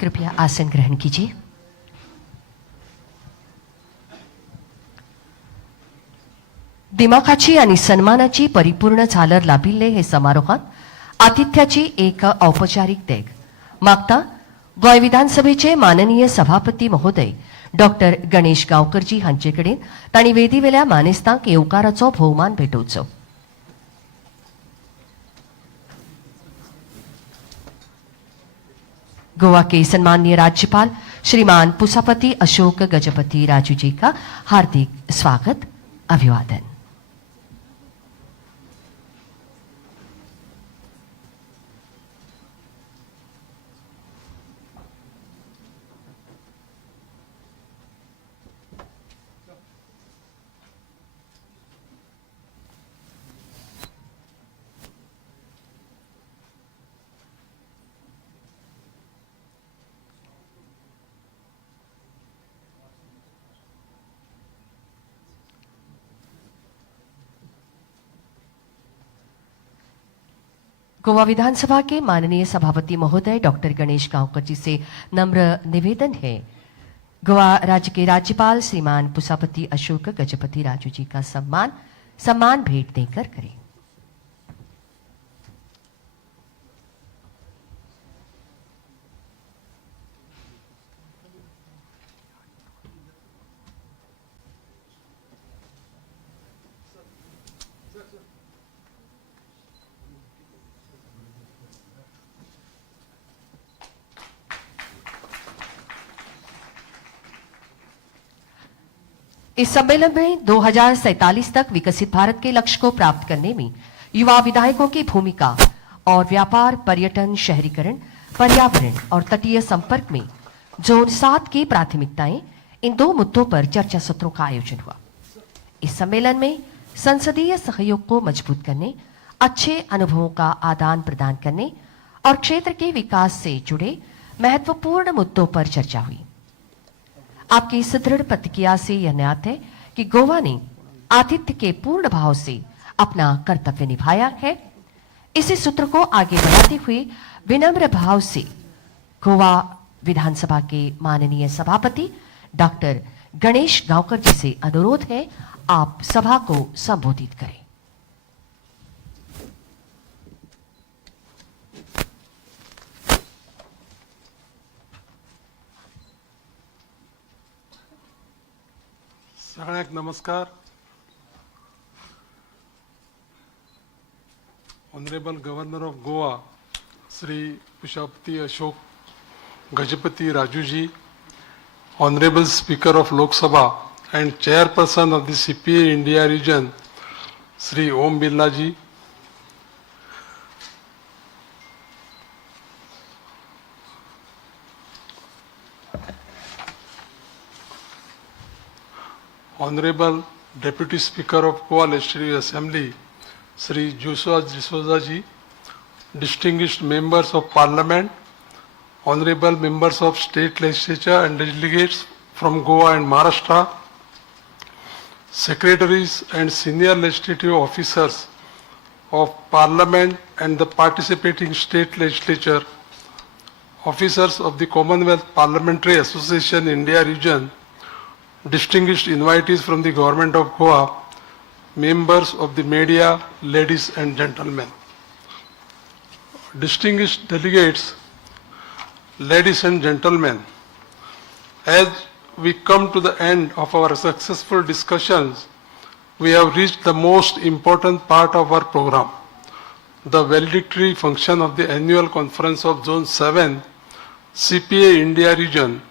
कृपया आसन ग्रहण कीजिए। दिमाखाची आणि सन्मानाची परिपूर्ण झालर लाभिल्ले हे समारोहात आतिथ्याची एक औपचारिक देग मागता गोय विधानसभेचे माननीय सभापती महोदय डॉक्टर गणेश गावकरजी हांचे कडेन तांणी वेदीवेल्या मानेस्तांक येवकाराचो भोवमान भेटोवचो। गोवा के सम्माननीय राज्यपाल श्रीमान पुसापति अशोक गजपति राजू जी का हार्दिक स्वागत अभिवादन। गोवा विधानसभा के माननीय सभापति महोदय डॉक्टर गणेश गांवकर जी से नम्र निवेदन है गोवा राज्य के राज्यपाल श्रीमान पुसापति अशोक गजपति राजू जी का सम्मान भेंट देकर करें। इस सम्मेलन में 2047 तक विकसित भारत के लक्ष्य को प्राप्त करने में युवा विधायकों की भूमिका और व्यापार, पर्यटन, शहरीकरण, पर्यावरण और तटीय संपर्क में जोन-7 की प्राथमिकताएं, इन दो मुद्दों पर चर्चा सत्रों का आयोजन हुआ। इस सम्मेलन में संसदीय सहयोग को मजबूत करने, अच्छे अनुभवों का आदान प्रदान करने और क्षेत्र के विकास से जुड़े महत्वपूर्ण मुद्दों पर चर्चा हुई। आपकी सुदृढ़ प्रतिक्रिया से यह ज्ञात है कि गोवा ने आतिथ्य के पूर्ण भाव से अपना कर्तव्य निभाया है। इसी सूत्र को आगे बढ़ाते हुए विनम्र भाव से गोवा विधानसभा के माननीय सभापति डॉक्टर गणेश गांवकर जी से अनुरोध है, आप सभा को संबोधित करें। सगळ्यांक नमस्कार। Honourable governor of Goa Shri Pusapati Ashok Gajapati Raju ji, honourable speaker of Lok Sabha and chairperson of the CPA India region Shri Om Birla ji, Honorable Deputy Speaker of Goa Legislative Assembly, Sri Joshua D'Souza ji, distinguished members of Parliament, Honorable members of State Legislature and delegates from Goa and Maharashtra, secretaries and senior legislative officers of Parliament and the participating state legislature, officers of the Commonwealth Parliamentary Association India region, distinguished invitees from the Government of Goa, members of the media, ladies and gentlemen. Distinguished delegates, ladies and gentlemen, as we come to the end of our successful discussions, we have reached the most important part of our program, the valedictory function of the annual conference of Zone-VII, CPA India region.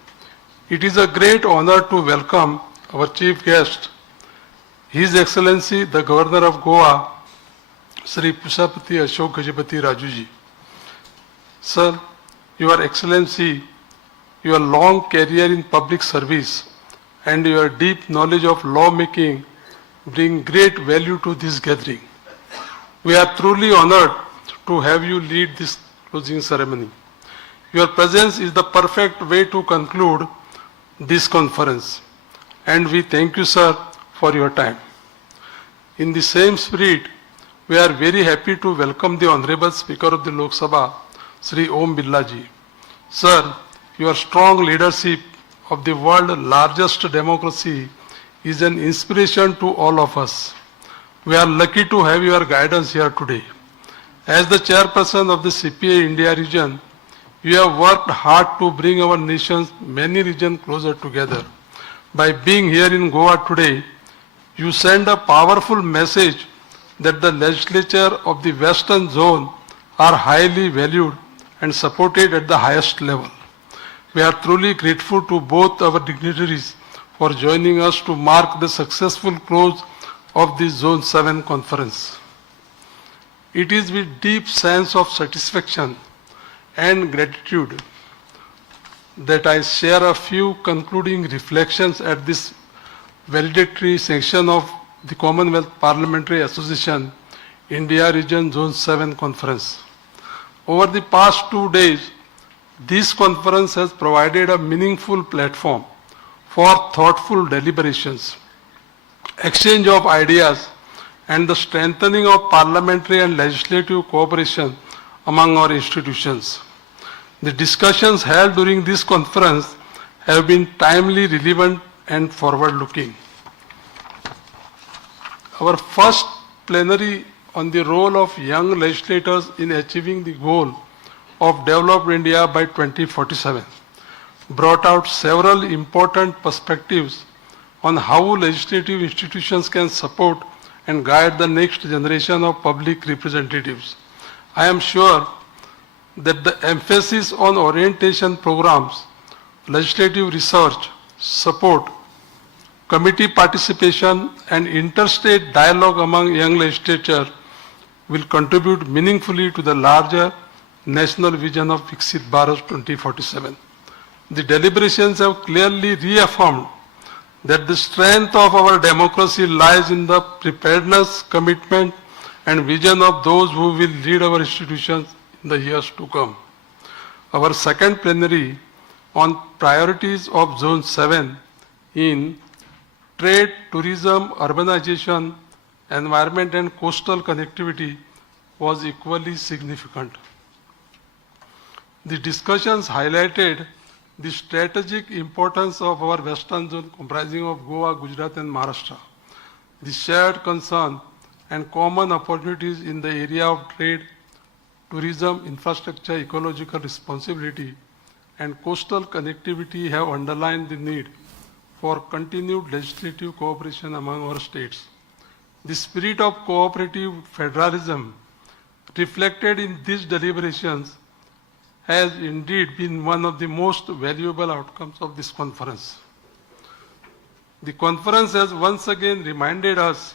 It is a great honor to welcome our chief guest, His Excellency the Governor of Goa, Sri Pusapati Ashok Gajapati Raju ji. Sir, Your Excellency, your long career in public service and your deep knowledge of lawmaking bring great value to this gathering. We are truly honored to have you lead this closing ceremony. Your presence is the perfect way to conclude this conference, and we thank you, sir, for your time. In the same spirit, we are very happy to welcome the Honorable Speaker of the Lok Sabha, Sri Om Birla ji. Sir, Your strong leadership of the world's largest democracy is an inspiration to all of us. We are lucky to have your guidance here today. As the chairperson of the CPA India region, you have worked hard to bring our nation's many regions closer together. By being here in Goa today, you send a powerful message that the legislature of the Western Zone are highly valued and supported at the highest level. We are truly grateful to both our dignitaries for joining us to mark the successful close of the Zone-VII conference. It is with deep sense of satisfaction and gratitude that I share a few concluding reflections at this valedictory session of the Commonwealth Parliamentary Association India Region Zone-VII Conference. Over the past 2 days, this conference has provided a meaningful platform for thoughtful deliberations, exchange of ideas, and the strengthening of parliamentary and legislative cooperation among our institutions. The discussions held during this conference have been timely, relevant, and forward-looking. Our first plenary on the role of young legislators in achieving the goal of developed India by 2047 brought out several important perspectives on how legislative institutions can support and guide the next generation of public representatives. I am sure that the emphasis on orientation programs, legislative research, support, committee participation, and interstate dialogue among young legislators will contribute meaningfully to the larger national vision of Viksit Bharat 2047. The deliberations have clearly reaffirmed that the strength of our democracy lies in the preparedness, commitment, and vision of those who will lead our institutions in the years to come. Our second plenary on priorities of Zone-VII in trade, tourism, urbanization, environment, and coastal connectivity was equally significant. The discussions highlighted the strategic importance of our Western Zone comprising of Goa, Gujarat, and Maharashtra, the shared concern and common opportunities in the area of trade, tourism, infrastructure, ecological responsibility, and coastal connectivity have underlined the need for continued legislative cooperation among our states. The spirit of cooperative federalism reflected in these deliberations has indeed been one of the most valuable outcomes of this conference. The conference has once again reminded us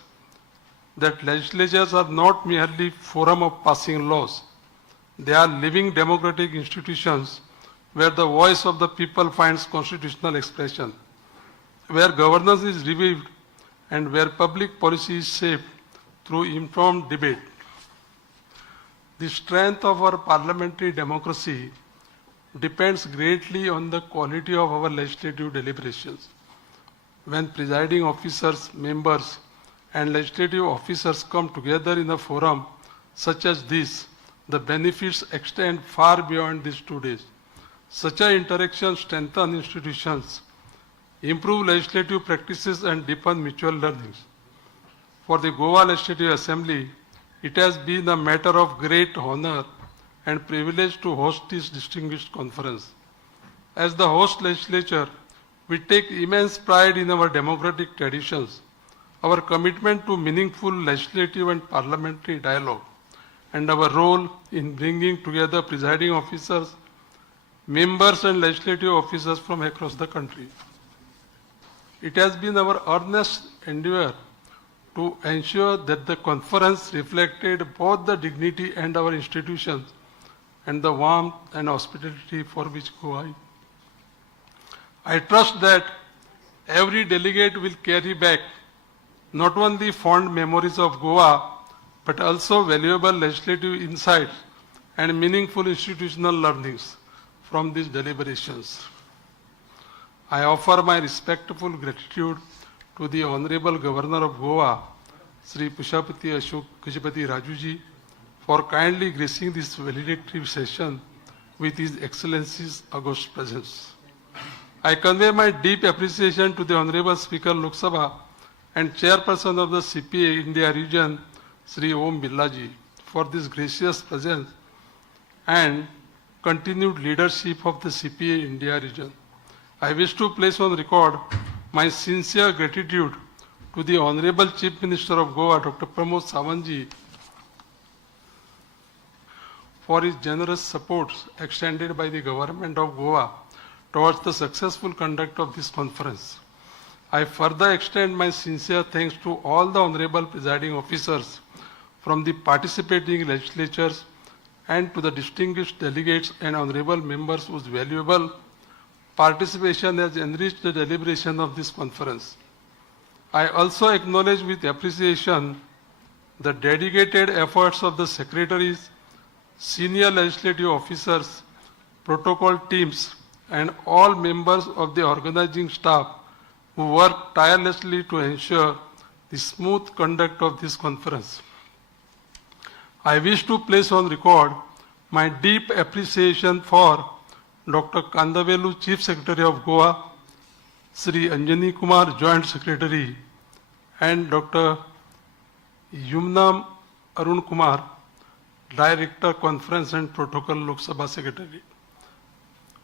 that legislatures are not merely forum of passing laws. They are living democratic institutions where the voice of the people finds constitutional expression, where governance is revived, and where public policy is shaped through informed debate. The strength of our parliamentary democracy depends greatly on the quality of our legislative deliberations. When presiding officers, members, and legislative officers come together in a forum such as this, the benefits extend far beyond these 2 days. Such an interaction strengthens institutions, improve legislative practices, and deepen mutual learnings. For the Goa Legislative Assembly, it has been a matter of great honor and privilege to host this distinguished conference. As the host legislature, we take immense pride in our democratic traditions, our commitment to meaningful legislative and parliamentary dialogue, and our role in bringing together presiding officers, members, and legislative officers from across the country. It has been our earnest endeavor to ensure that the conference reflected both the dignity and our institutions and the warmth and hospitality for which Goa. I trust that every delegate will carry back not only fond memories of Goa, but also valuable legislative insights and meaningful institutional learnings from these deliberations. I offer my respectful gratitude to the Honorable Governor of Goa, Sri Pushapati Ashok Gajapati Rajuji, for kindly gracing this valedictory session with His Excellency's august presence. I convey my deep appreciation to the Honorable Speaker Lok Sabha and Chairperson of the CPA India region, Sri Om Birlaji, for this gracious presence and continued leadership of the CPA India region. I wish to place on record my sincere gratitude to the Honorable Chief Minister of Goa, Dr. Pramod Sawantji, for his generous support extended by the Government of Goa towards the successful conduct of this conference. I further extend my sincere thanks to all the Honorable Presiding Officers from the participating legislatures and to the distinguished delegates and Honorable Members whose valuable participation has enriched the deliberation of this conference. I also acknowledge with appreciation the dedicated efforts of the secretaries, senior legislative officers, protocol teams, and all members of the organizing staff who work tirelessly to ensure the smooth conduct of this conference. I wish to place on record my deep appreciation for Dr. Kandavelu, Chief Secretary of Goa, Sri Anjani Kumar, Joint Secretary, and Dr. Yumna Arun Kumar, Director, Conference and Protocol, Lok Sabha Secretary,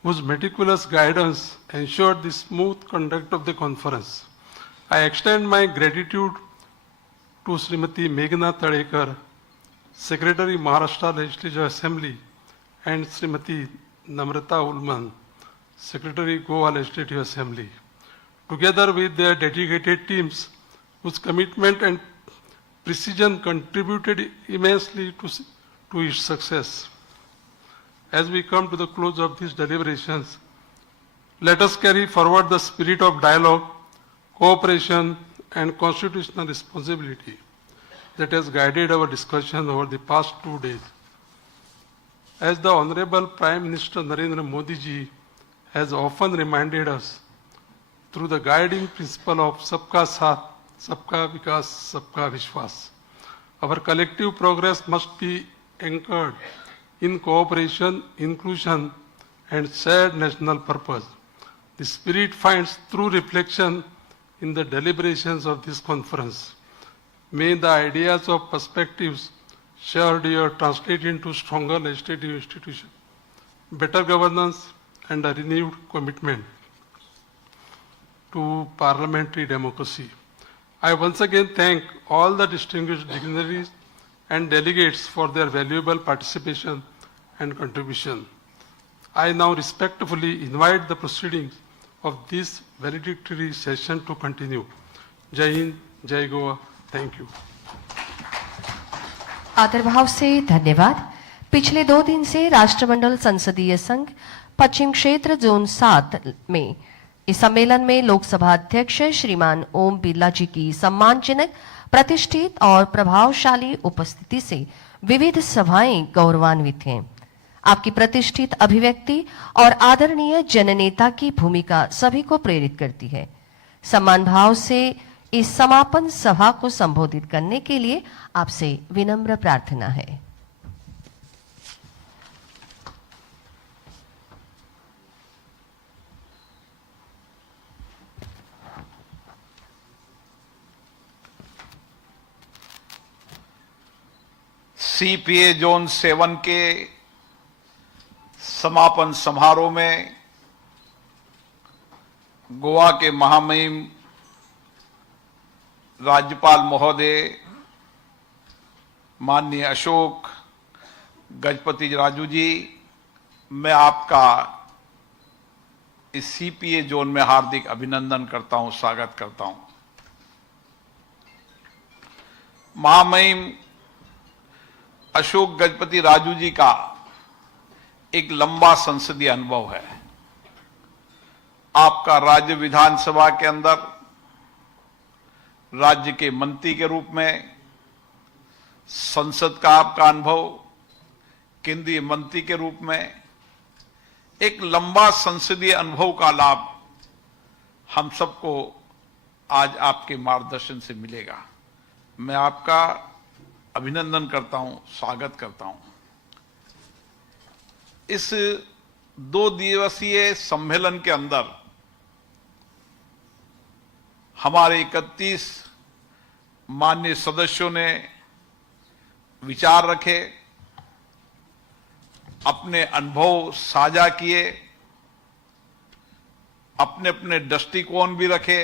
whose meticulous guidance ensured the smooth conduct of the conference. I extend my gratitude to Srimati Meghna Tadekar, Secretary, Maharashtra Legislative Assembly, and Srimati Namrata Ulman, Secretary, Goa Legislative Assembly, together with their dedicated teams whose commitment and precision contributed immensely to its success. As we come to the close of these deliberations, let us carry forward the spirit of dialogue, cooperation, and constitutional responsibility that has guided our discussion over the past 2 days. As the Honorable Prime Minister Narendra Modi ji has often reminded us, through the guiding principle of Sabka Saath, Sabka Vikas, Sabka Vishwas, our collective progress must be anchored in cooperation, inclusion, and shared national purpose. The spirit finds true reflection in the deliberations of this conference. May the ideas of perspectives shared here translate into stronger legislative institutions, better governance, and a renewed commitment to parliamentary democracy. I once again thank all the distinguished dignitaries and delegates for their valuable participation and contribution. I now respectfully invite the proceedings of this valedictory session to continue. Jai Hind, Jai Goa. Thank you. आदर भाव से धन्यवाद। पिछले 2 दिन से राष्ट्रमंडल संसदीय संघ पश्चिम क्षेत्र जोन 7 में इस सम्मेलन में लोकसभा अध्यक्ष श्रीमान ओम बिरला जी की सम्मानजनक, प्रतिष्ठित और प्रभावशाली उपस्थिति से विविध सभाएं गौरवान्वित हैं। आपकी प्रतिष्ठित अभिव्यक्ति और आदरणीय जननेता की भूमिका सभी को प्रेरित करती है। सम्मान भाव से इस समापन सभा को संबोधित करने के लिए आपसे विनम्र प्रार्थना है। CPA जोन 7 के समापन समारोह में गोवा के महामहिम राज्यपाल महोदय माननीय अशोक गजपति राजू जी, मैं आपका इस CPA जोन में हार्दिक अभिनंदन करता हूं, स्वागत करता हूं। महामहिम अशोक गजपति राजू जी का एक लंबा संसदीय अनुभव है। आपका राज्य विधानसभा के अंदर राज्य के मंत्री के रूप में, संसद का आपका अनुभव केंद्रीय मंत्री के रूप में, एक लंबा संसदीय अनुभव का लाभ हम सबको आज आपके मार्गदर्शन से मिलेगा। मैं आपका अभिनंदन करता हूं, स्वागत करता हूं। इस 2 दिवसीय सम्मेलन के अंदर हमारे 31 माननीय सदस्यों ने विचार रखे, अपने अनुभव साझा किए, अपने अपने दृष्टिकोण भी रखे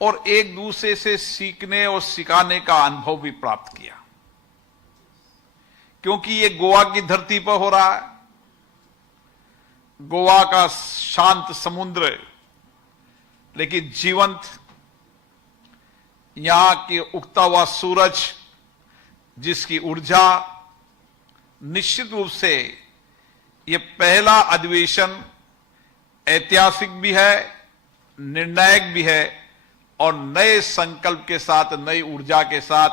और एक दूसरे से सीखने और सिखाने का अनुभव भी प्राप्त किया। क्योंकि ये गोवा की धरती पर हो रहा है, गोवा का शांत समुद्र लेकिन जीवंत, यहां के उगता हुआ सूरज जिसकी ऊर्जा, निश्चित रूप से यह पहला अधिवेशन ऐतिहासिक भी है, निर्णायक भी है और नए संकल्प के साथ, नई ऊर्जा के साथ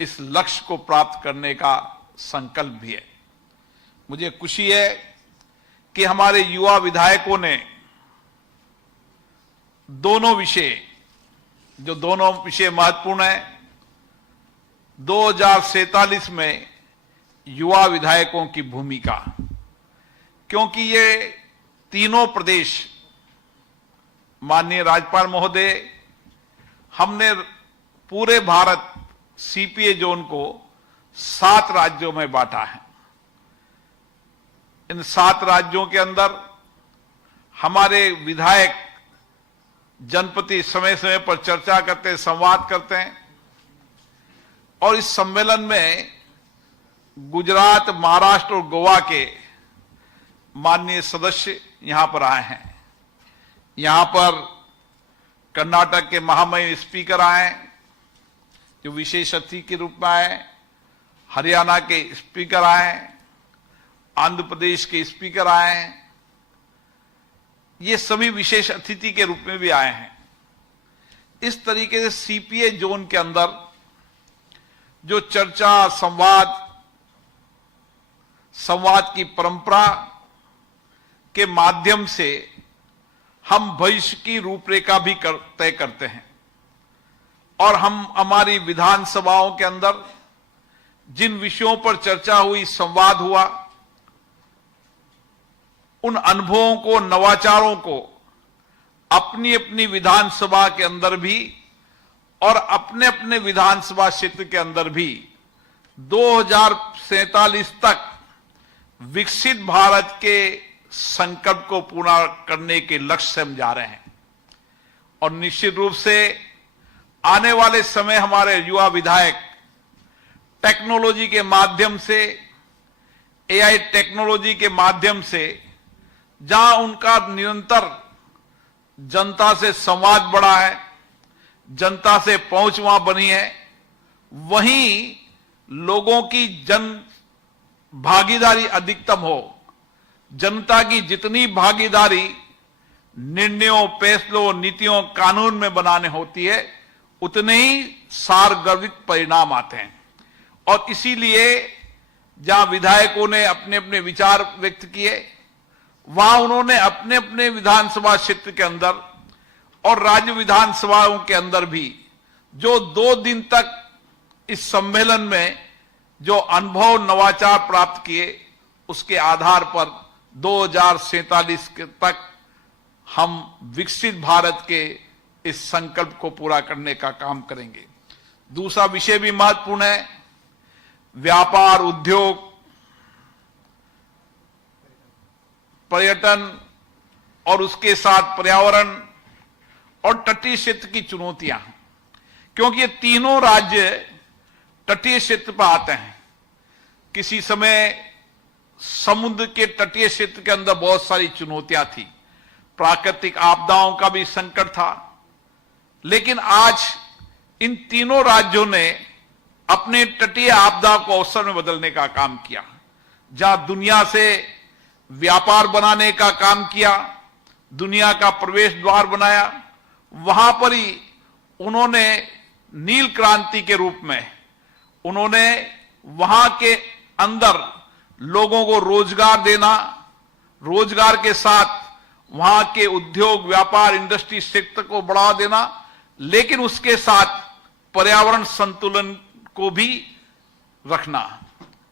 इस लक्ष्य को प्राप्त करने का संकल्प भी है। मुझे खुशी है कि हमारे युवा विधायकों ने दोनों विषय महत्वपूर्ण है, 2047 में युवा विधायकों की भूमिका, क्योंकि ये तीनों प्रदेश, माननीय राज्यपाल महोदय, हमने पूरे भारत सीपीए जोन को 7 राज्यों में बांटा है। इन 7 राज्यों के अंदर हमारे विधायक जनपति समय समय पर चर्चा करते हैं, संवाद करते हैं और इस सम्मेलन में गुजरात, महाराष्ट्र और गोवा के माननीय सदस्य यहां पर आए हैं। यहां पर कर्नाटक के महामहिम स्पीकर आए जो विशेष अतिथि के रूप में आए, हरियाणा के स्पीकर आए, आंध्र प्रदेश के स्पीकर आए, ये सभी विशेष अतिथि के रूप में भी आए हैं। इस तरीके से सीपीए जोन के अंदर जो चर्चा, संवाद की परंपरा के माध्यम से हम भविष्य की रूपरेखा भी तय करते हैं और हम हमारी विधानसभाओं के अंदर जिन विषयों पर चर्चा हुई, संवाद हुआ, उन अनुभवों को, नवाचारों को अपनी अपनी विधानसभा के अंदर भी और अपने अपने विधानसभा क्षेत्र के अंदर भी 2047 तक विकसित भारत के संकल्प को पूरा करने के लक्ष्य से हम जा रहे हैं। और निश्चित रूप से आने वाले समय हमारे युवा विधायक टेक्नोलॉजी के माध्यम से, एआई टेक्नोलॉजी के माध्यम से, जहां उनका निरंतर जनता से संवाद बढ़ा है, जनता से पहुंच वहां बनी है, वहीं लोगों की जन भागीदारी अधिकतम हो। जनता की जितनी भागीदारी निर्णयों, फैसलों, नीतियों, कानून में बनाने होती है, उतने ही सारगर्भित परिणाम आते हैं। और इसीलिए जहां विधायकों ने अपने अपने विचार व्यक्त किए, वहां उन्होंने अपने अपने विधानसभा क्षेत्र के अंदर और राज्य विधानसभाओं के अंदर भी जो 2 दिन तक इस सम्मेलन में जो अनुभव, नवाचार प्राप्त किए, उसके आधार पर 2047 तक हम विकसित भारत के इस संकल्प को पूरा करने का काम करेंगे। दूसरा विषय भी महत्वपूर्ण है, व्यापार, उद्योग, पर्यटन और उसके साथ पर्यावरण और तटीय क्षेत्र की चुनौतियां, क्योंकि ये तीनों राज्य तटीय क्षेत्र पर आते हैं। किसी समय समुद्र के तटीय क्षेत्र के अंदर बहुत सारी चुनौतियां थी, प्राकृतिक आपदाओं का भी संकट था, लेकिन आज इन तीनों राज्यों ने अपने तटीय आपदा को अवसर में बदलने का काम किया। जहां दुनिया से व्यापार बनाने का काम किया, दुनिया का प्रवेश द्वार बनाया, वहां पर ही उन्होंने नील क्रांति के रूप में उन्होंने वहां के अंदर लोगों को रोजगार देना, रोजगार के साथ वहां के उद्योग, व्यापार, इंडस्ट्री सेक्टर को बढ़ावा देना, लेकिन उसके साथ पर्यावरण संतुलन को भी रखना।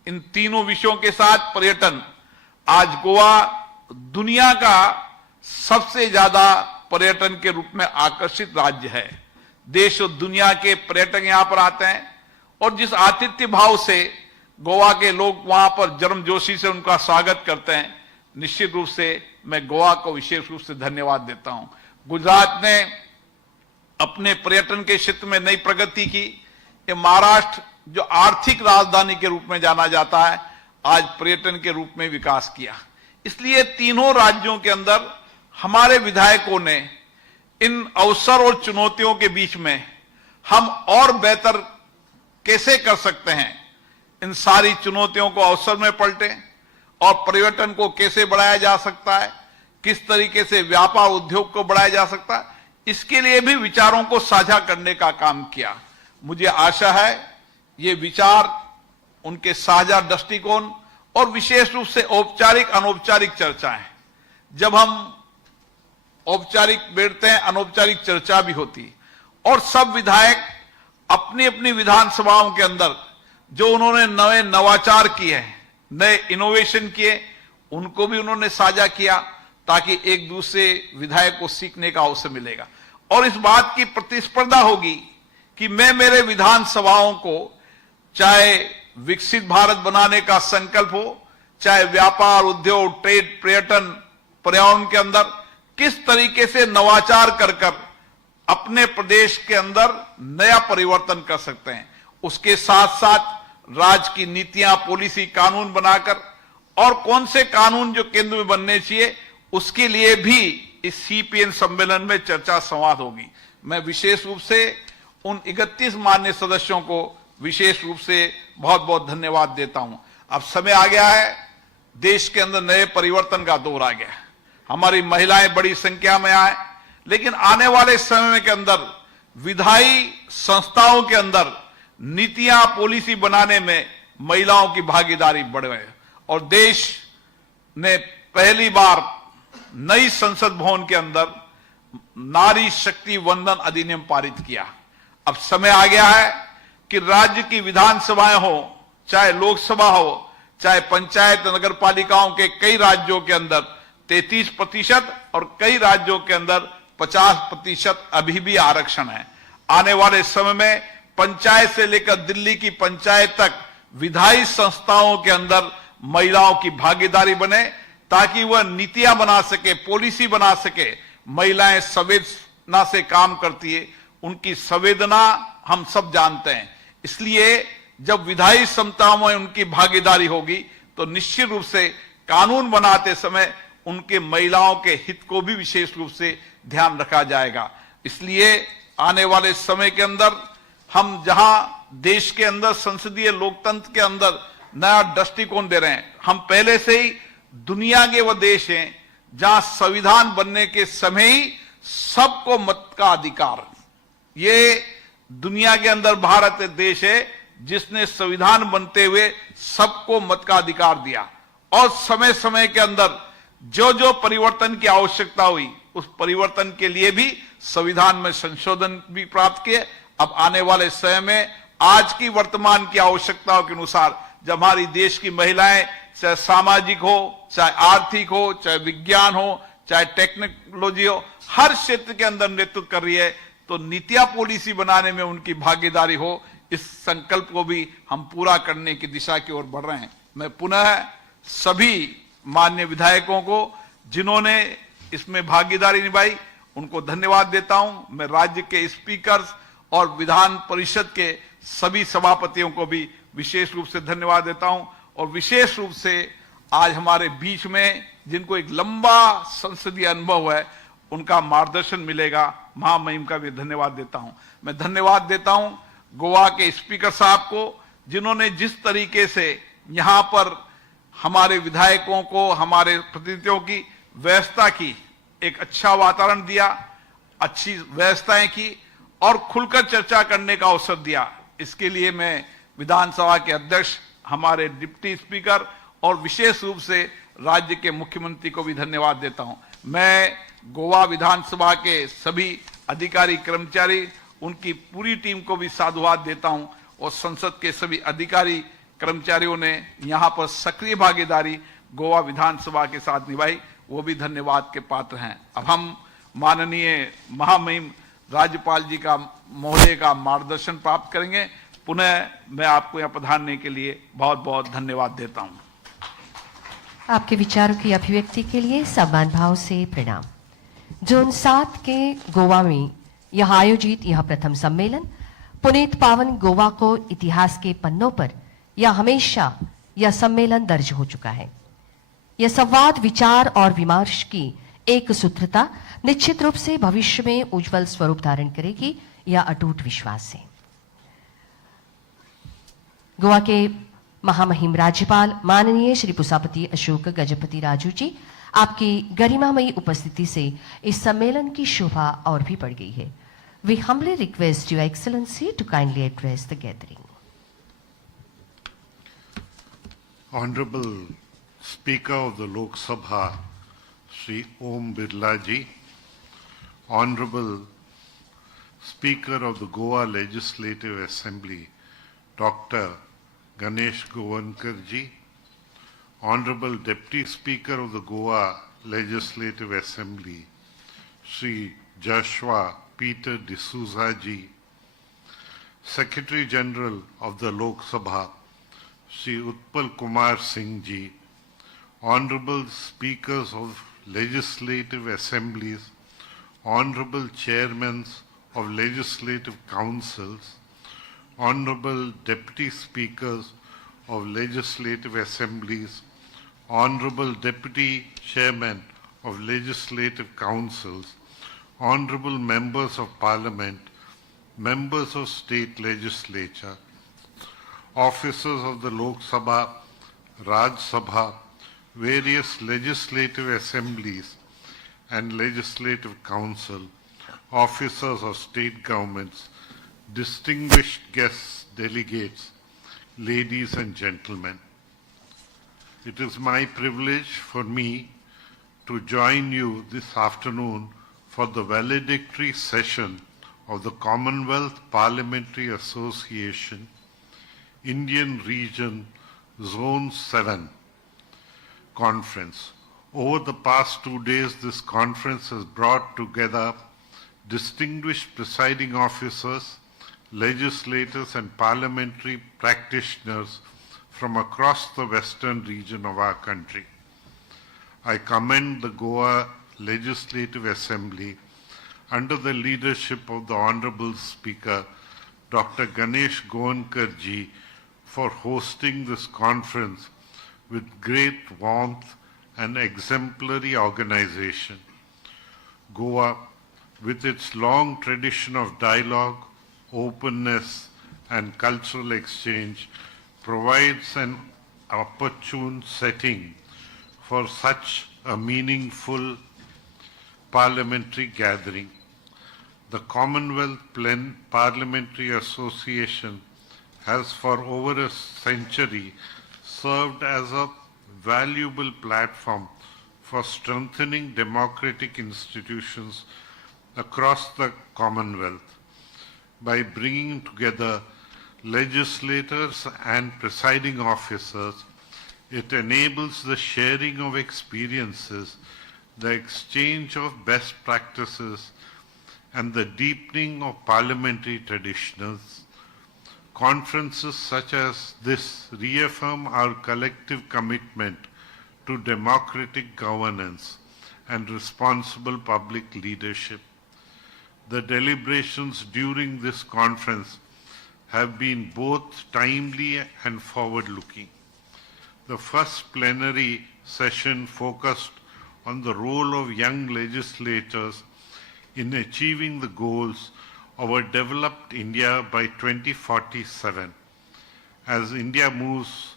इन तीनों विषयों के साथ पर्यटन, आज गोवा दुनिया का सबसे ज्यादा पर्यटन के रूप में आकर्षित राज्य है। देश और दुनिया के पर्यटक यहां पर आते हैं और जिस आतिथ्य भाव से गोवा के लोग वहां पर गर्मजोशी से उनका स्वागत करते हैं, निश्चित रूप से मैं गोवा को विशेष रूप से धन्यवाद देता हूं। गुजरात ने अपने पर्यटन के क्षेत्र में नई प्रगति की। ये महाराष्ट्र जो आर्थिक राजधानी के रूप में जाना जाता है, आज पर्यटन के रूप में विकास किया। इसलिए तीनों राज्यों के अंदर हमारे विधायकों ने इन अवसर और चुनौतियों के बीच में हम और बेहतर कैसे कर सकते हैं, इन सारी चुनौतियों को अवसर में पलटें और पर्यटन को कैसे बढ़ाया जा सकता है, किस तरीके से व्यापार उद्योग को बढ़ाया जा सकता है, इसके लिए भी विचारों को साझा करने का काम किया। मुझे आशा है ये विचार, उनके साझा दृष्टिकोण और विशेष रूप से औपचारिक अनौपचारिक चर्चाएं, जब हम औपचारिक बैठते हैं अनौपचारिक चर्चा भी होती और सब विधायक अपनी अपनी विधानसभाओं के अंदर जो उन्होंने नए नवाचार किए, नए इनोवेशन किए, उनको भी उन्होंने साझा किया ताकि एक दूसरे विधायक को सीखने का अवसर मिलेगा। और इस बात की प्रतिस्पर्धा होगी कि मैं मेरे विधानसभाओं को, चाहे विकसित भारत बनाने का संकल्प हो, चाहे व्यापार उद्योग ट्रेड पर्यटन पर्यावरण के अंदर किस तरीके से नवाचार कर अपने प्रदेश के अंदर नया परिवर्तन कर सकते हैं, उसके साथ साथ राज्य की नीतियां पॉलिसी कानून बनाकर और कौन से कानून जो केंद्र में बनने चाहिए, उसके लिए भी इस सीपीएन सम्मेलन में चर्चा संवाद होगी। मैं विशेष रूप से उन 31 माननीय सदस्यों को विशेष रूप से बहुत बहुत धन्यवाद देता हूं। अब समय आ गया है, देश के अंदर नए परिवर्तन का दौर आ गया है। हमारी महिलाएं बड़ी संख्या में आए, लेकिन आने वाले समय के अंदर विधायी संस्थाओं के अंदर नीतियां पॉलिसी बनाने में महिलाओं की भागीदारी बढ़े और देश ने पहली बार नई संसद भवन के अंदर नारी शक्ति वंदन अधिनियम पारित किया। अब समय आ गया है कि राज्य की विधानसभाएं हो, चाहे लोकसभा हो, चाहे पंचायत नगर पालिकाओं के कई राज्यों के अंदर 33% और कई राज्यों के अंदर 50% अभी भी आरक्षण है। आने वाले समय में पंचायत से लेकर दिल्ली की पंचायत तक विधायी संस्थाओं के अंदर महिलाओं की भागीदारी बने ताकि वह नीतियां बना सके, पॉलिसी बना सके। महिलाएं संवेदना से काम करती है, उनकी संवेदना हम सब जानते हैं। इसलिए जब विधायी संस्थाओं में उनकी भागीदारी होगी तो निश्चित रूप से कानून बनाते समय उनके महिलाओं के हित को भी विशेष रूप से ध्यान रखा जाएगा। इसलिए आने वाले समय के अंदर हम जहां देश के अंदर संसदीय लोकतंत्र के अंदर नया दृष्टिकोण दे रहे हैं, हम पहले से ही दुनिया के वो देश हैं जहां संविधान बनने के समय ही सबको मत का अधिकार, ये दुनिया के अंदर भारत एक देश है जिसने संविधान बनते हुए सबको मत का अधिकार दिया और समय समय के अंदर जो जो परिवर्तन की आवश्यकता हुई उस परिवर्तन के लिए भी संविधान में संशोधन भी प्राप्त किए। अब आने वाले समय में आज की वर्तमान की आवश्यकताओं के अनुसार जब हमारी देश की महिलाएं चाहे सामाजिक हो, चाहे आर्थिक हो, चाहे विज्ञान हो, चाहे टेक्नोलॉजी हो, हर क्षेत्र के अंदर नेतृत्व कर रही है, तो नीतियां पॉलिसी बनाने में उनकी भागीदारी हो, इस संकल्प को भी हम पूरा करने की दिशा की ओर बढ़ रहे हैं। मैं पुनः सभी माननीय विधायकों को जिन्होंने इसमें भागीदारी निभाई उनको धन्यवाद देता हूं। मैं राज्य के स्पीकर्स और विधान परिषद के सभी सभापतियों को भी विशेष रूप से धन्यवाद देता हूं और विशेष रूप से आज हमारे बीच में जिनको एक लंबा संसदीय अनुभव है उनका मार्गदर्शन मिलेगा, महामहिम का भी धन्यवाद देता हूं। मैं धन्यवाद देता हूं गोवा के स्पीकर साहब को जिन्होंने जिस तरीके से यहां पर हमारे विधायकों को, हमारे प्रतिनिधियों की व्यवस्था की, एक अच्छा वातावरण दिया, अच्छी व्यवस्थाएं की और खुलकर चर्चा करने का अवसर दिया। इसके लिए मैं विधानसभा के अध्यक्ष, हमारे डिप्टी स्पीकर और विशेष रूप से राज्य के मुख्यमंत्री को भी धन्यवाद देता हूं। मैं गोवा विधानसभा के सभी अधिकारी कर्मचारी, उनकी पूरी टीम को भी साधुवाद देता हूं और संसद के सभी अधिकारी कर्मचारियों ने यहां पर सक्रिय भागीदारी गोवा विधानसभा के साथ निभाई, वो भी धन्यवाद के पात्र हैं। अब हम माननीय महामहिम राज्यपाल जी का महोदय का मार्गदर्शन प्राप्त करेंगे। पुनः मैं आपको यहाँ पधारने के लिए बहुत बहुत धन्यवाद देता हूँ। आपके विचारों की अभिव्यक्ति के लिए सम्मान भाव से प्रणाम। जोन-7 के गोवा में यहाँ आयोजित यह प्रथम सम्मेलन पुनीत पावन गोवा को इतिहास के पन्नों पर यह हमेशा यह सम्मेलन दर्ज हो चुका है। यह संवाद, विचार और विमर्श की एक सूत्रता निश्चित रूप से भविष्य में उज्जवल स्वरूप धारण करेगी, यह अटूट विश्वास है। गोवा के महामहिम राज्यपाल माननीय श्री पुसापति अशोक गजपति राजू जी, आपकी गरिमामयी उपस्थिति से इस सम्मेलन की शोभा और भी बढ़ गई है। We humbly request Your Excellency to kindly address the gathering. Honorable Speaker of the Lok Sabha, Shri Om Birla ji, Honorable Speaker of the Goa Legislative Assembly, Dr. Ganesh Govankar ji, Honorable Deputy Speaker of the Goa Legislative Assembly, Shri Joshua Peter D'Souza ji, Secretary General of the Lok Sabha, Shri Utpal Kumar Singh ji, Honorable Speakers of Legislative Assemblies, Honorable Chairmen of Legislative Councils, Honorable Deputy Speakers of Legislative Assemblies, Honorable Deputy Chairman of Legislative Councils, Honorable Members of Parliament, Members of State Legislature, Officers of the Lok Sabha, Raj Sabha, various legislative assemblies and legislative council, officers of state governments, distinguished guests, delegates, ladies and gentlemen. It is my privilege for me to join you this afternoon for the valedictory session of the Commonwealth Parliamentary Association, Indian Region Zone-VII Conference. Over the past 2 days, this conference has brought together distinguished presiding officers, legislators and parliamentary practitioners from across the western region of our country. I commend the Goa Legislative Assembly under the leadership of the Honorable Speaker, Dr. Ganesh Govankar ji, for hosting this conference with great warmth and exemplary organization. Goa, with its long tradition of dialogue, openness and cultural exchange, provides an opportune setting for such a meaningful parliamentary gathering. The Commonwealth Parliamentary Association has for over a century served as a valuable platform for strengthening democratic institutions across the Commonwealth. By bringing together legislators and presiding officers, it enables the sharing of experiences, the exchange of best practices, and the deepening of parliamentary traditions. Conferences such as this reaffirm our collective commitment to democratic governance and responsible public leadership. The deliberations during this conference have been both timely and forward-looking. The first plenary session focused on the role of young legislators in achieving the goals of a developed India by 2047. As India moves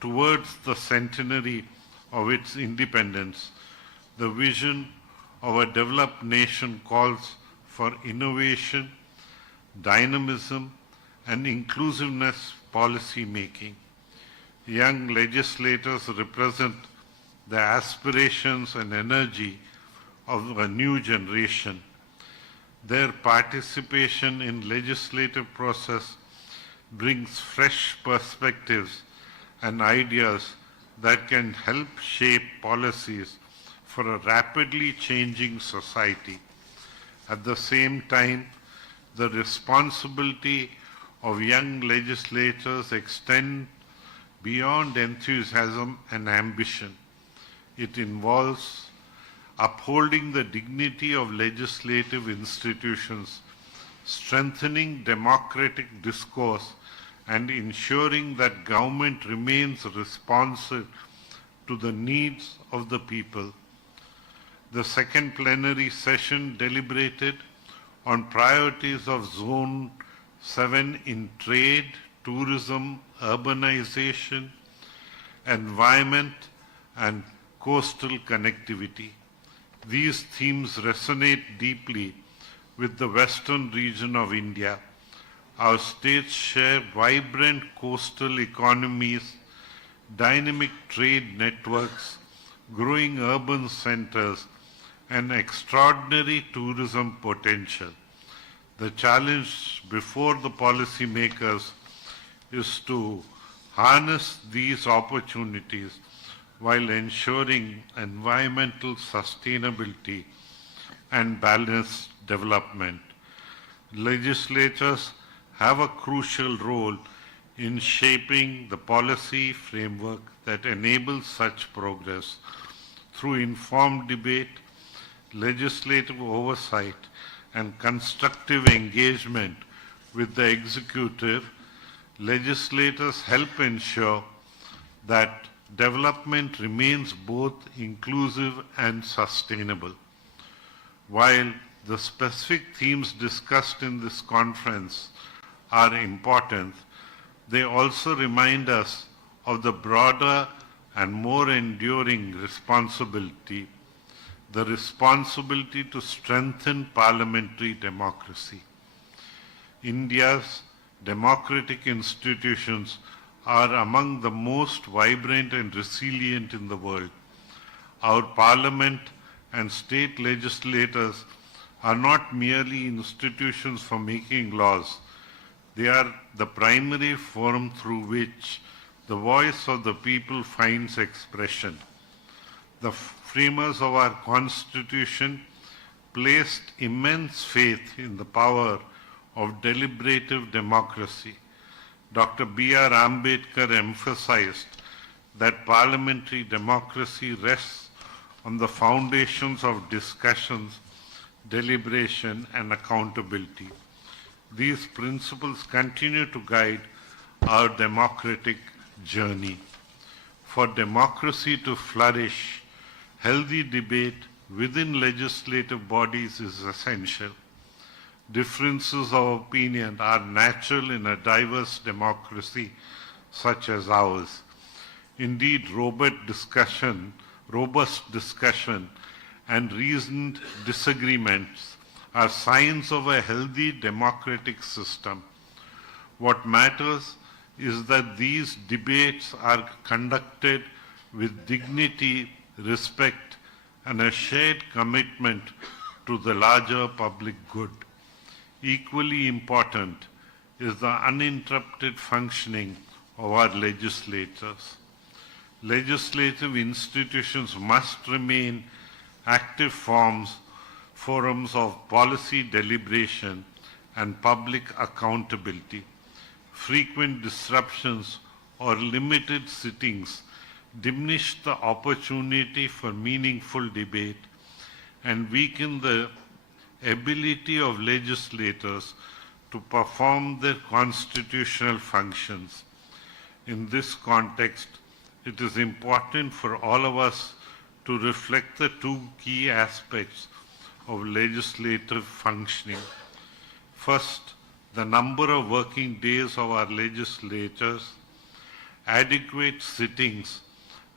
towards the centenary of its independence, the vision of a developed nation calls for innovation, dynamism, and inclusiveness policy making. Young legislators represent the aspirations and energy of a new generation. Their participation in legislative process brings fresh perspectives and ideas that can help shape policies for a rapidly changing society. At the same time, the responsibility of young legislators extend beyond enthusiasm and ambition. It involves upholding the dignity of legislative institutions, strengthening democratic discourse, and ensuring that government remains responsive to the needs of the people. The second plenary session deliberated on priorities of Zone-VII in trade, tourism, urbanization, environment, and coastal connectivity. These themes resonate deeply with the western region of India. Our states share vibrant coastal economies, dynamic trade networks, growing urban centers, and extraordinary tourism potential. The challenge before the policymakers is to harness these opportunities while ensuring environmental sustainability and balanced development. Legislators have a crucial role in shaping the policy framework that enables such progress. Through informed debate, legislative oversight, and constructive engagement with the executive, legislators help ensure that development remains both inclusive and sustainable. While the specific themes discussed in this conference are important, they also remind us of the broader and more enduring responsibility, the responsibility to strengthen parliamentary democracy. India's democratic institutions are among the most vibrant and resilient in the world. Our parliament and state legislators are not merely institutions for making laws. They are the primary forum through which the voice of the people finds expression. The framers of our Constitution placed immense faith in the power of deliberative democracy. Dr. B.R. Ambedkar emphasized that parliamentary democracy rests on the foundations of discussions, deliberation, and accountability. These principles continue to guide our democratic journey. For democracy to flourish, healthy debate within legislative bodies is essential. Differences of opinion are natural in a diverse democracy such as ours. Indeed, robust discussion and reasoned disagreements are signs of a healthy democratic system. What matters is that these debates are conducted with dignity, respect, and a shared commitment to the larger public good. Equally important is the uninterrupted functioning of our legislators. Legislative institutions must remain active forums of policy deliberation and public accountability. Frequent disruptions or limited sittings diminish the opportunity for meaningful debate and weaken the ability of legislators to perform their constitutional functions. In this context, it is important for all of us to reflect the two key aspects of legislative functioning. First, the number of working days of our legislators. Adequate sittings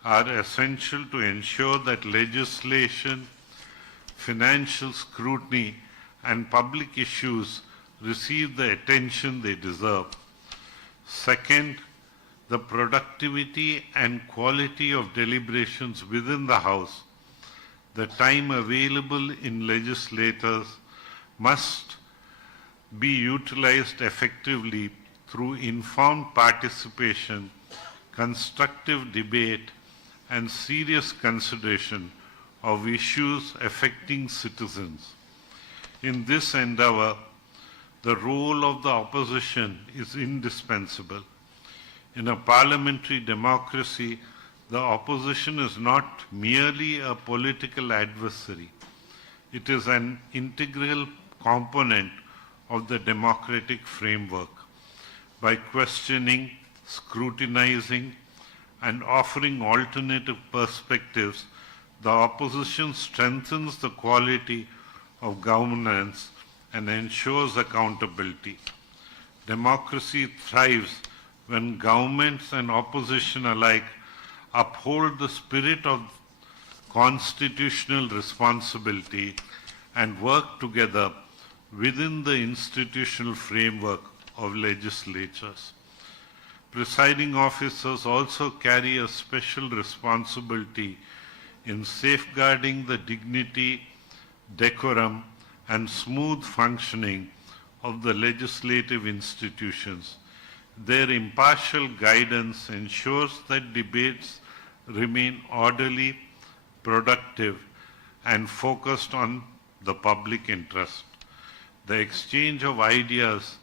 are essential to ensure that legislation, financial scrutiny, and public issues receive the attention they deserve. Second, the productivity and quality of deliberations within the House. The time available in legislators must be utilized effectively through informed participation, constructive debate, and serious consideration of issues affecting citizens. In this endeavor, the role of the opposition is indispensable. In a parliamentary democracy, the opposition is not merely a political adversary. It is an integral component of the democratic framework. By questioning, scrutinizing, and offering alternative perspectives, the opposition strengthens the quality of governance and ensures accountability. Democracy thrives when governments and opposition alike uphold the spirit of constitutional responsibility and work together within the institutional framework of legislatures. Presiding officers also carry a special responsibility in safeguarding the dignity, decorum, and smooth functioning of the legislative institutions. Their impartial guidance ensures that debates remain orderly, productive, and focused on the public interest. The exchange of ideas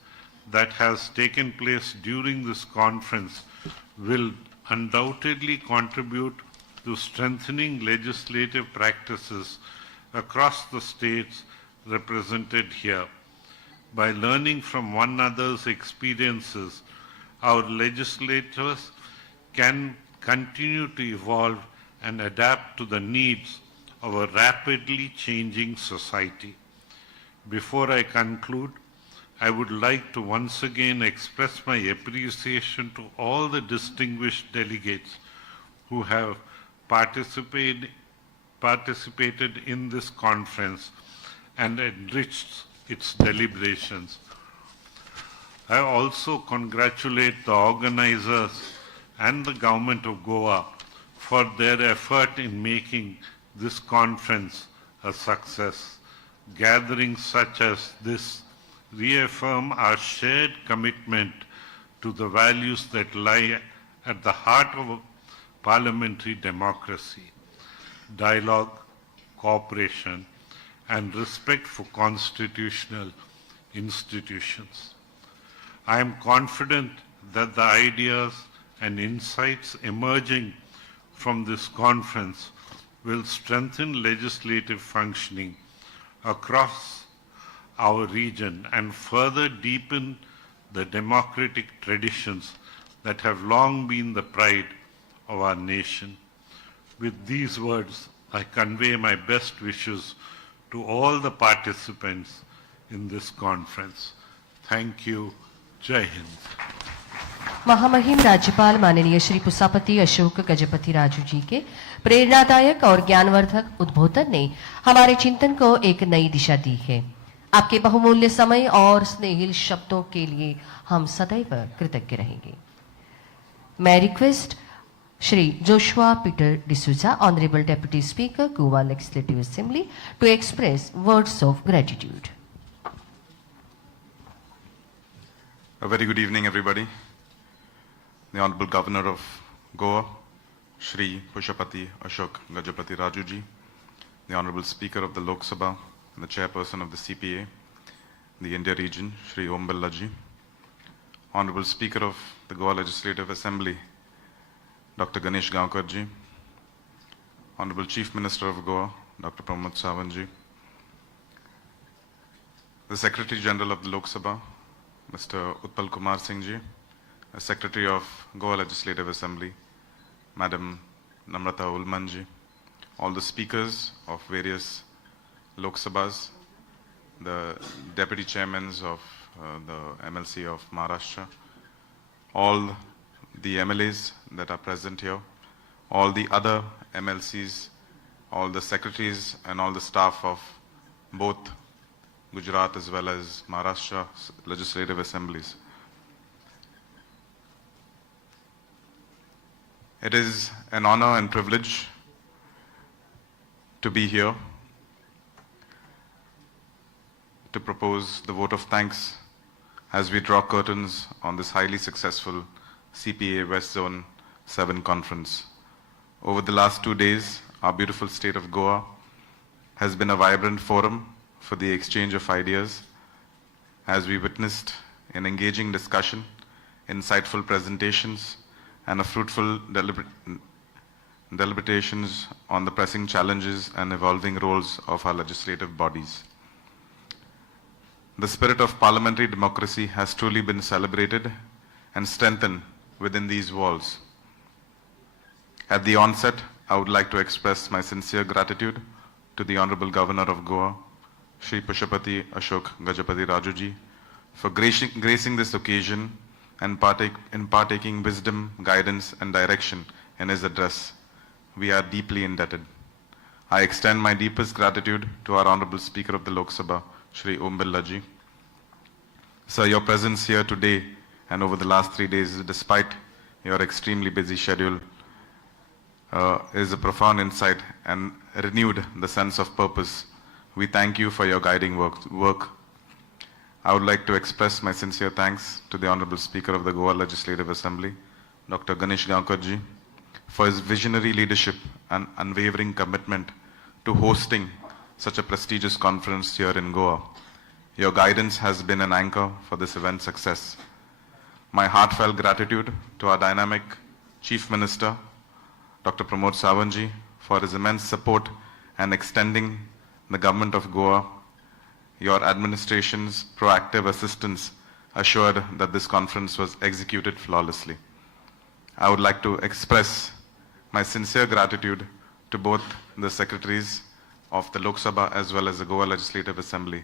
that has taken place during this conference will undoubtedly contribute to strengthening legislative practices across the states represented here. By learning from one another's experiences, our legislators can continue to evolve and adapt to the needs of a rapidly changing society. Before I conclude, I would like to once again express my appreciation to all the distinguished delegates who have participated in this conference and enriched its deliberations. I also congratulate the organizers and the government of Goa for their effort in making this conference a success. Gatherings such as this reaffirm our shared commitment to the values that lie at the heart of parliamentary democracy: dialogue, cooperation, and respect for constitutional institutions. I am confident that the ideas and insights emerging from this conference will strengthen legislative functioning across our region and further deepen the democratic traditions that have long been the pride of our nation. With these words, I convey my best wishes to all the participants in this conference. Thank you. Jai Hind. महामहिम राज्यपाल माननीय श्री पुष्पापति अशोक गजपति राजू जी के प्रेरणादायक और ज्ञानवर्धक उद्बोधन ने हमारे चिंतन को एक नई दिशा दी है। आपके बहुमूल्य समय और स्नेहिल शब्दों के लिए हम सदैव कृतज्ञ रहेंगे। मैं request Shri Joshua Peter D'Souza, honourable deputy speaker, Goa legislative assembly, to express words of gratitude. A very good evening, everybody. The Honorable Governor of Goa, Shri Pushapati Ashok Gajapati Rajuji, the Honorable Speaker of the Lok Sabha and the Chairperson of the CPA, the India region, Shri Om Billaji, Honorable Speaker of the Goa Legislative Assembly, Dr. Ganesh Gaonkarji, Honorable Chief Minister of Goa, Dr. Pramod Sawantji, the Secretary General of the Lok Sabha, Mr. Utpal Kumar Singh Ji, Secretary of Goa Legislative Assembly, Madam Namrata Ulman Ji, all the speakers of various Lok Sabhas, the deputy chairmen of the MLC of Maharashtra, all the MLAs that are present here, all the other MLCs, all the secretaries and all the staff of both Gujarat as well as Maharashtra legislative assemblies. It is an honor and privilege to be here to propose the vote of thanks as we draw curtains on this highly successful CPA West Zone-VII conference. Over the last 2 days, our beautiful state of Goa has been a vibrant forum for the exchange of ideas, as we witnessed an engaging discussion, insightful presentations, and a fruitful deliberations on the pressing challenges and evolving roles of our legislative bodies. The spirit of parliamentary democracy has truly been celebrated and strengthened within these walls. At the onset, I would like to express my sincere gratitude to the Honorable Governor of Goa, Shri Pushpati Ashok Gajapati Rajuji, for gracing this occasion and partaking wisdom, guidance, and direction in his address. We are deeply indebted. I extend my deepest gratitude to our Honorable Speaker of the Lok Sabha, Shri Om Birla ji. Sir, your presence here today and over the last 3 days, despite your extremely busy schedule, is a profound insight and renewed the sense of purpose. We thank you for your guiding work. I would like to express my sincere thanks to the Honorable Speaker of the Goa Legislative Assembly, Dr. Ganesh Gaonkar ji, for his visionary leadership and unwavering commitment to hosting such a prestigious conference here in Goa. Your guidance has been an anchor for this event's success. My heartfelt gratitude to our dynamic Chief Minister, Dr. Pramod Sawant ji, for his immense support and extending the government of Goa. Your administration's proactive assistance assured that this conference was executed flawlessly. I would like to express my sincere gratitude to both the secretaries of the Lok Sabha as well as the Goa Legislative Assembly,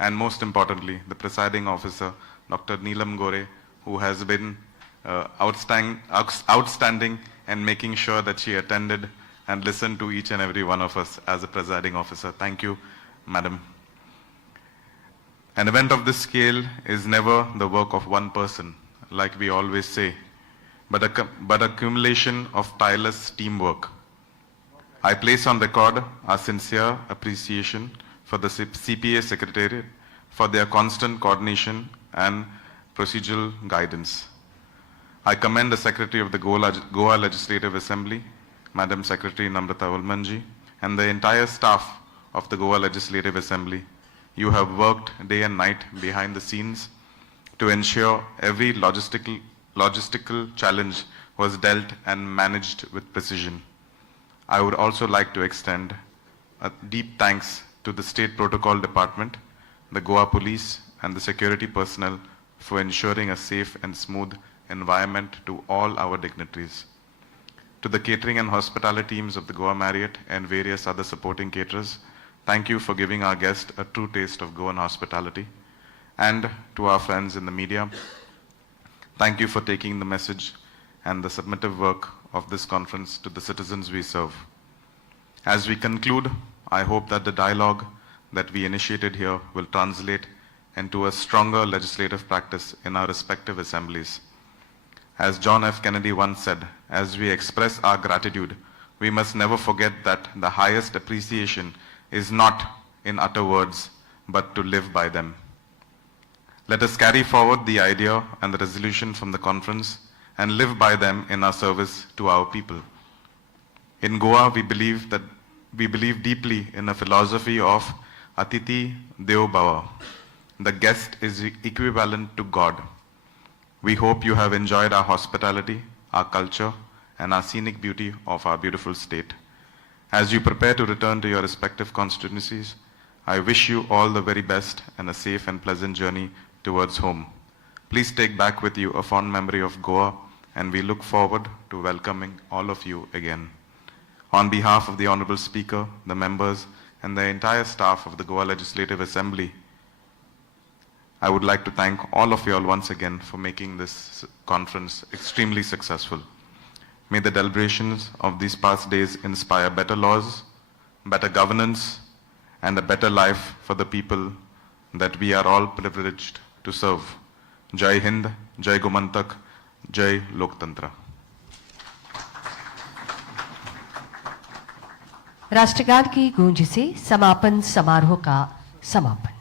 and most importantly, the presiding officer, Dr. Neelam Gore, who has been outstanding and making sure that she attended and listened to each and every one of us as a presiding officer. Thank you, Madam. An event of this scale is never the work of one person, like we always say, but accumulation of tireless teamwork. I place on record our sincere appreciation for the CPA Secretariat for their constant coordination and procedural guidance. I commend the Secretary of the Goa Legislative Assembly, Madam Secretary Namrata Ulman ji, and the entire staff of the Goa Legislative Assembly. You have worked day and night behind the scenes to ensure every logistical challenge was dealt and managed with precision. I would also like to extend a deep thanks to the State Protocol Department, the Goa Police, and the security personnel for ensuring a safe and smooth environment to all our dignitaries. To the catering and hospitality teams of the Goa Marriott and various other supporting caterers, thank you for giving our guests a true taste of Goan hospitality. And to our friends in the media, thank you for taking the message and the submissive work of this conference to the citizens we serve. As we conclude, I hope that the dialogue that we initiated here will translate into a stronger legislative practice in our respective assemblies. As John F. Kennedy once said, as we express our gratitude, we must never forget that the highest appreciation is not in utter words, but to live by them. Let us carry forward the idea and the resolution from the conference and live by them in our service to our people. In Goa, we believe deeply in a philosophy of Atiti Deo Bhava. The guest is equivalent to God. We hope you have enjoyed our hospitality, our culture, and our scenic beauty of our beautiful state. As you prepare to return to your respective constituencies, I wish you all the very best and a safe and pleasant journey towards home. Please take back with you a fond memory of Goa, and we look forward to welcoming all of you again. On behalf of the Honorable Speaker, the members, and the entire staff of the Goa Legislative Assembly, I would like to thank all of you all once again for making this conference extremely successful. May the deliberations of these past days inspire better laws, better governance, and a better life for the people that we are all privileged to serve. Jai Hind, Jai Gomantak, Jai Loktantra. राष्ट्रगान की गूंज से समापन समारोह का समापन।